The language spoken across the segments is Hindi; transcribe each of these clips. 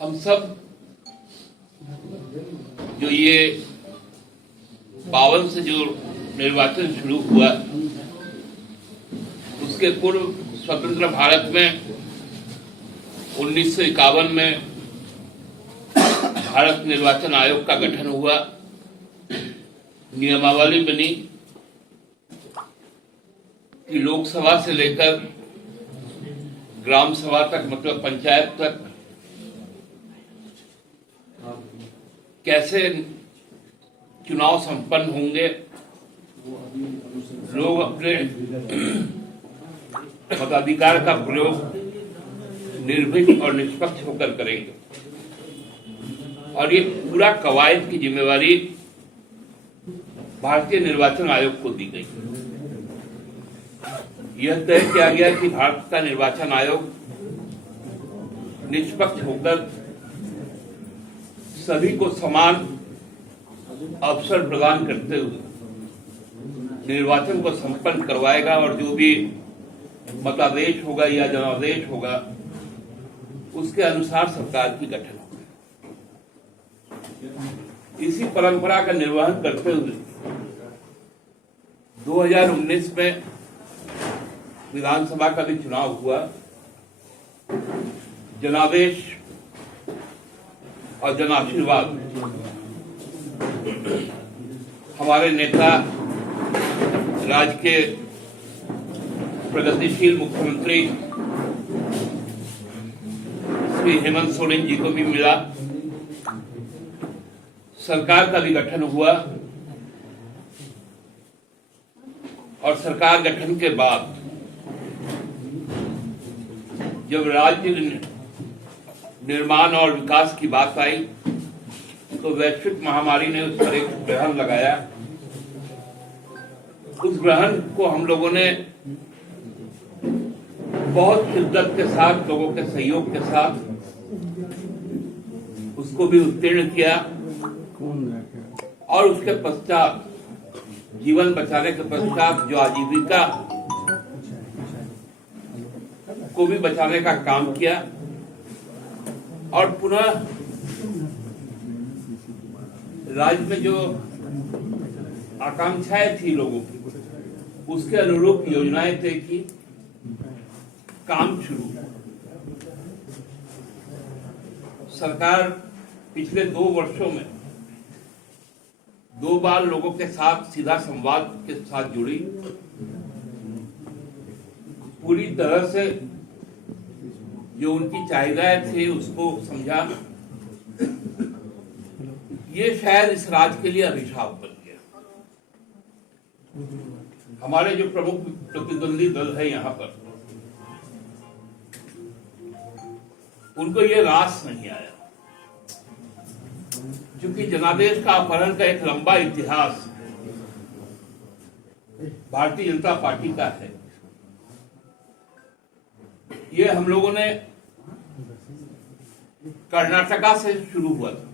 हम सब जो ये 52 से जो निर्वाचन शुरू हुआ, उसके पूर्व स्वतंत्र भारत में 1951 में भारत निर्वाचन आयोग का गठन हुआ, नियमावली बनी कि लोकसभा से लेकर ग्राम सभा तक, मतलब पंचायत तक कैसे चुनाव संपन्न होंगे, लोग अपने मताधिकार का प्रयोग निर्भीक और निष्पक्ष होकर करेंगे। और ये पूरा कवायद की जिम्मेवारी भारतीय निर्वाचन आयोग को दी गई। यह तय किया गया कि भारत का निर्वाचन आयोग निष्पक्ष होकर सभी को समान अवसर प्रदान करते हुए निर्वाचन को संपन्न करवाएगा और जो भी मतादेश होगा या जनादेश होगा उसके अनुसार सरकार की गठन होगा। इसी परंपरा का निर्वहन करते हुए 2019 में विधानसभा का भी चुनाव हुआ। जनादेश और जनाशीर्वाद हमारे नेता, राज्य के प्रगतिशील मुख्यमंत्री श्री हेमंत सोरेन जी को भी मिला। सरकार का भी गठन हुआ और सरकार गठन के बाद जब राज्य निर्माण और विकास की बात आई तो वैश्विक महामारी ने उस पर एक ग्रहण लगाया। उस ग्रहण को हम लोगों ने बहुत शिद्दत के साथ, लोगों के सहयोग के साथ उसको भी उत्तीर्ण किया और उसके पश्चात जीवन बचाने के पश्चात जो आजीविका को भी बचाने का काम किया और पुनः राज्य में जो आकांक्षाएं थी लोगों की, उसके अनुरूप योजनाएं तय की, काम शुरू। सरकार पिछले 2 वर्षों में 2 बार लोगों के साथ सीधा संवाद के साथ जुड़ी, पूरी तरह से जो उनकी चाहिदाएं थी उसको समझा। ये शायद इस राज्य के लिए अभिशाप बन गया। हमारे जो प्रमुख प्रतिद्वंदी दल है यहाँ पर, उनको ये रास नहीं आया, क्योंकि जनादेश का अपहरण का एक लंबा इतिहास भारतीय जनता पार्टी का है। ये हम लोगों ने कर्नाटका से शुरू हुआ था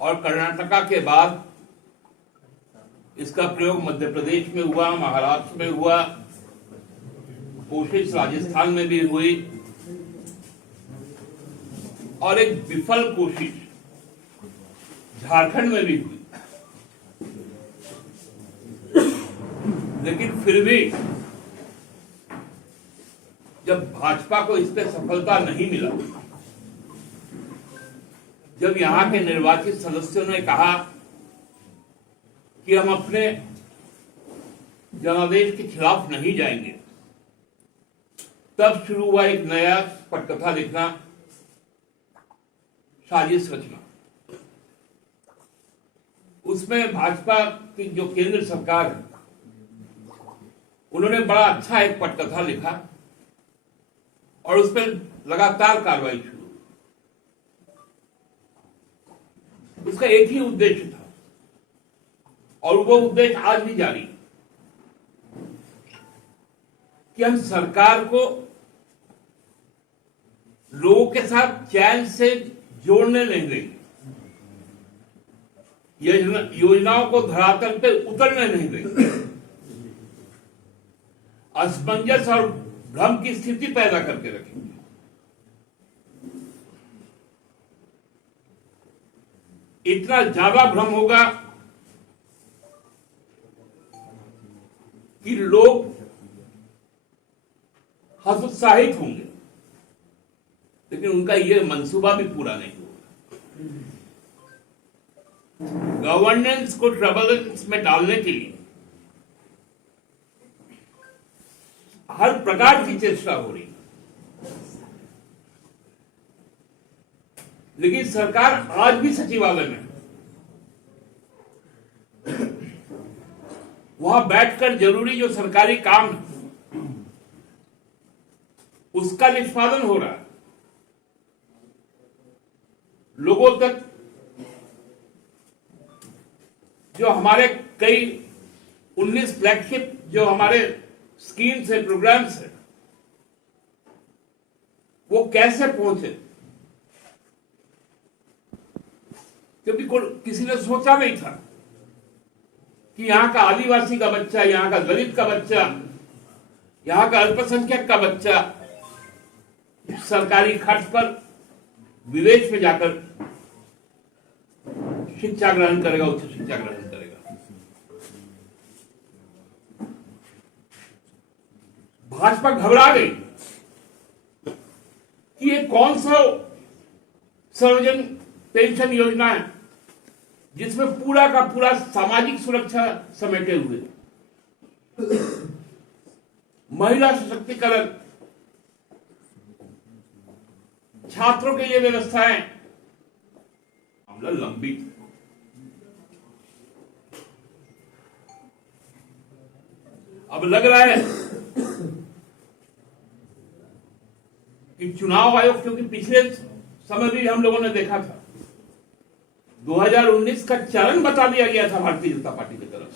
और कर्नाटका के बाद इसका प्रयोग मध्य प्रदेश में हुआ, महाराष्ट्र में हुआ, कोशिश राजस्थान में भी हुई और एक विफल कोशिश झारखंड में भी हुई। लेकिन फिर भी जब भाजपा को इस पे सफलता नहीं मिला, जब यहाँ के निर्वाचित सदस्यों ने कहा कि हम अपने जनादेश के खिलाफ नहीं जाएंगे, तब शुरू हुआ एक नया पटकथा लिखना, साजिश रचना। उसमें भाजपा की जो केंद्र सरकार है, उन्होंने बड़ा अच्छा एक पटकथा लिखा और उस पर लगातार कार्रवाई शुरू। उसका एक ही उद्देश्य था और वो उद्देश्य आज भी जारी है कि हम सरकार को लोगों के साथ चैन से जोड़ने नहीं देंगे, योजनाओं को धरातल पे उतरने नहीं देंगे, असमंजस और भ्रम की स्थिति पैदा करके रखेंगे। इतना ज्यादा भ्रम होगा कि लोग हतोत्साहित होंगे, लेकिन उनका यह मंसूबा भी पूरा नहीं होगा। गवर्नेंस को ट्रबलेंस में डालने के लिए हर प्रकार की चेष्टा हो रही है, लेकिन सरकार आज भी सचिवालय में वहां बैठकर जरूरी जो सरकारी काम है उसका निष्पादन हो रहा है। लोगों तक जो हमारे कई 19 फ्लैगशिप जो हमारे स्कीम्स है, प्रोग्राम्स है, वो कैसे पहुंचे, क्योंकि किसी ने सोचा नहीं था कि यहां का आदिवासी का बच्चा, यहां का दलित का बच्चा, यहां का अल्पसंख्यक का बच्चा सरकारी खर्च पर विदेश में जाकर शिक्षा ग्रहण करेगा, उच्च शिक्षा ग्रहण करेगा। भाजपा घबरा गई कि ये कौन सा सर्वजन पेंशन योजना है जिसमें पूरा का पूरा सामाजिक सुरक्षा समेटे हुए, महिला सशक्तिकरण, छात्रों के लिए व्यवस्थाएं, मामला लंबी। अब लग रहा है कि चुनाव आयोग, क्योंकि पिछले समय भी हम लोगों ने देखा था 2019 का चरण बता दिया गया था भारतीय जनता पार्टी की तरफ,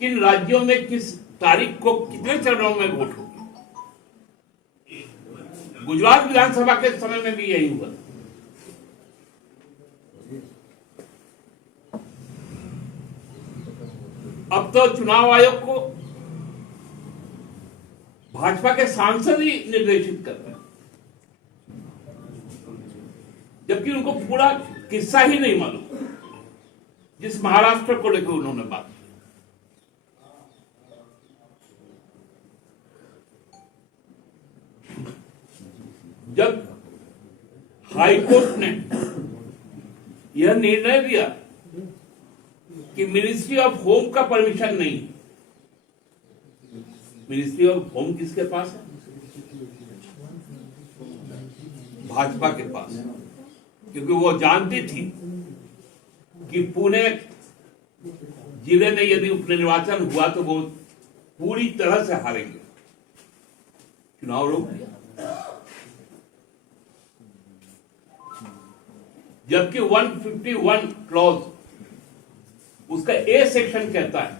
किन राज्यों में किस तारीख को कितने चरणों में वोट होगी। गुजरात विधानसभा के समय में भी यही हुआ। अब तो चुनाव आयोग को भाजपा के सांसद ही निर्देशित कर रहे हैं, जबकि उनको पूरा किस्सा ही नहीं मालूम जिस महाराष्ट्र को लेकर उन्होंने बात की। जब हाईकोर्ट ने यह निर्णय दिया कि मिनिस्ट्री ऑफ होम का परमिशन नहीं, मिनिस्ट्री ऑफ होम किसके पास है? भाजपा के पास, क्योंकि वो जानती थी कि पुणे जिले में यदि उपनिर्वाचन हुआ तो वो पूरी तरह से हारेंगे, चुनाव रोक दिया। जबकि 151 क्लॉज उसका ए सेक्शन कहता है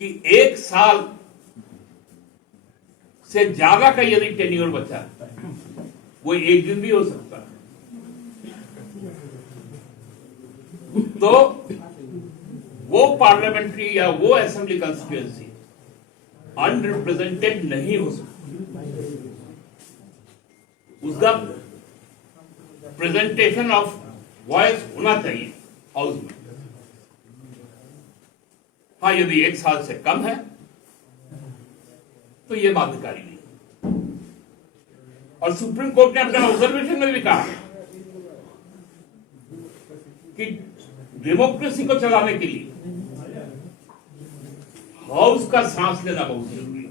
कि 1 साल से ज्यादा का यदि टेन्योर बचा है वो 1 दिन भी हो सकता है, तो वो पार्लियामेंट्री या वो असेंबली कंस्टिट्यूएंसी अनरिप्रेजेंटेड नहीं हो सकती। उसका प्रेजेंटेशन ऑफ वॉइस होना चाहिए हाउस में। हाँ, यदि 1 साल से कम है तो यह बाध्यकारी नहीं। और सुप्रीम कोर्ट ने अपने ऑब्जर्वेशन में भी कहा कि डेमोक्रेसी को चलाने के लिए हाउस का सांस लेना बहुत जरूरी है।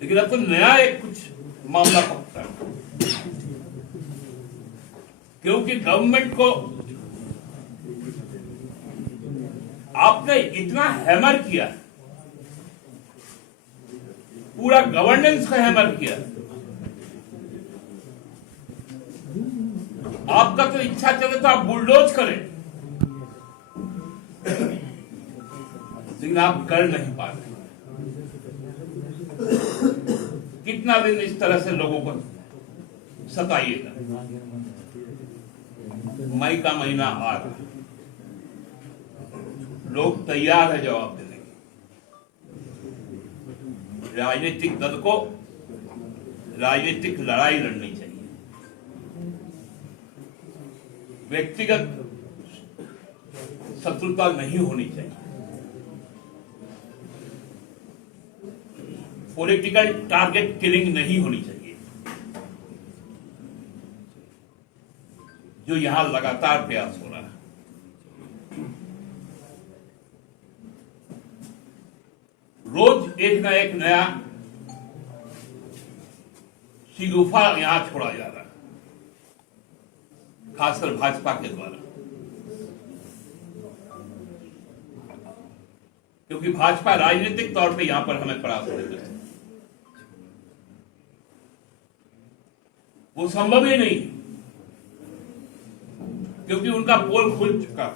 लेकिन अब तो नया एक कुछ मामला पकता है, क्योंकि गवर्नमेंट को आपने इतना हैमर किया, पूरा गवर्नेंस का हैमर किया। आपका तो इच्छा चले तो आप बुलडोज करें, लेकिन आप कर नहीं पा रहे। कितना दिन इस तरह से लोगों को सताइएगा? मई का महीना आ रहा है, लोग तैयार है जवाब देने के। राजनीतिक दल को राजनीतिक लड़ाई लड़नी चाहिए, व्यक्तिगत शत्रुता नहीं होनी चाहिए, पॉलिटिकल टारगेट किलिंग नहीं होनी चाहिए, जो यहां लगातार प्रयास हो रहा है। रोज एक न एक नया शिगुफा यहां छोड़ा जा रहा है, खासकर भाजपा के द्वारा, क्योंकि भाजपा राजनीतिक तौर पे यहां पर हमें परास्त कर है। वो संभव ही नहीं, क्योंकि उनका पोल खुल चुका,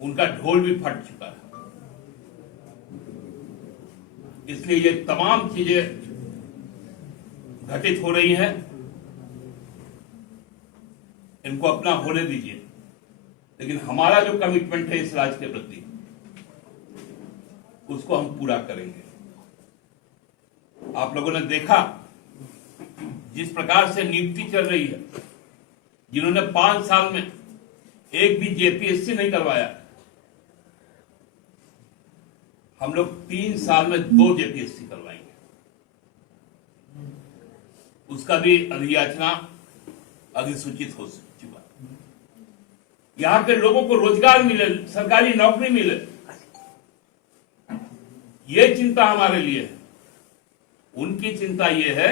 उनका ढोल भी फट चुका है। इसलिए ये तमाम चीजें घटित हो रही हैं, इनको अपना होने दीजिए, लेकिन हमारा जो कमिटमेंट है इस राज्य के प्रति, उसको हम पूरा करेंगे। आप लोगों ने देखा जिस प्रकार से नियुक्ति चल रही है, जिन्होंने 5 साल में एक भी जेपीएससी नहीं करवाया, हम लोग 3 साल में 2 जेपीएससी करवाएंगे। उसका भी अधियाचना अधिसूचित हो चुका। यहां के लोगों को रोजगार मिले, सरकारी नौकरी मिले, ये चिंता हमारे लिए है। उनकी चिंता ये है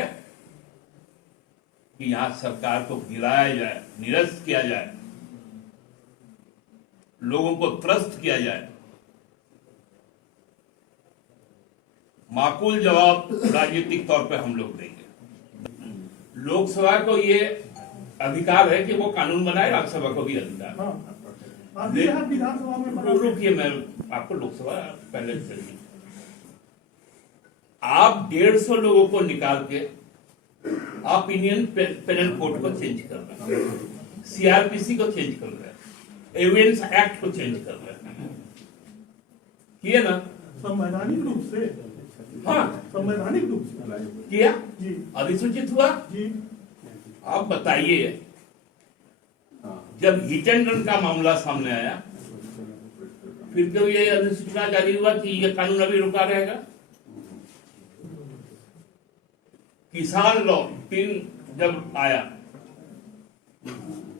कि यहां सरकार को गिराया जाए, निरस्त किया जाए, लोगों को त्रस्त किया जाए। माकूल जवाब राजनीतिक तौर पे हम लोग देंगे। लोकसभा को ये अधिकार है कि वो कानून बनाए, राज्यसभा को भी अधिकार है। रुकिए, मैं आपको लोकसभा पहले से आप 150 लोगों को निकाल के आप इंडियन पेनल कोड को चेंज कर रहे हैं, सीआरपीसी को चेंज कर रहे हैं, एविडेंस एक्ट को चेंज कर रहे हैं, किए ना? संवैधानिक रूप से, हाँ संवैधानिक रूप से किया जी, अधिसूचित हुआ जी। आप बताइए, जब हिट एंड रन का मामला सामने आया, फिर क्यों ये अधिसूचना जारी हुआ कि ये कानून अभी रुका रहेगा? किसान लॉ 3 जब आया,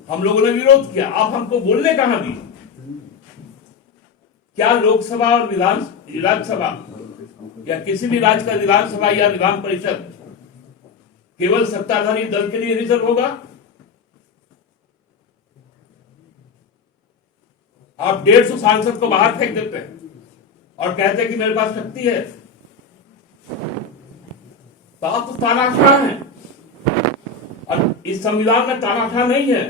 हम लोगों ने विरोध किया। आप हमको बोलने कहां दी? क्या लोकसभा और विधानसभा या किसी भी राज्य का विधानसभा या विधान परिषद केवल सत्ताधारी दल के लिए रिजर्व होगा? आप 150 सांसद को बाहर फेंक देते हैं और कहते हैं कि मेरे पास शक्ति है, तो आप तो तानाशाह हैं, और इस संविधान में तानाशाह नहीं है।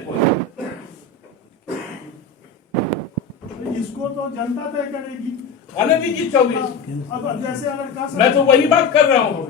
इसको तो जनता तय करेगी। आने दीजिए 24। अब जैसे अगर मैं तो वही बात कर रहा हूं।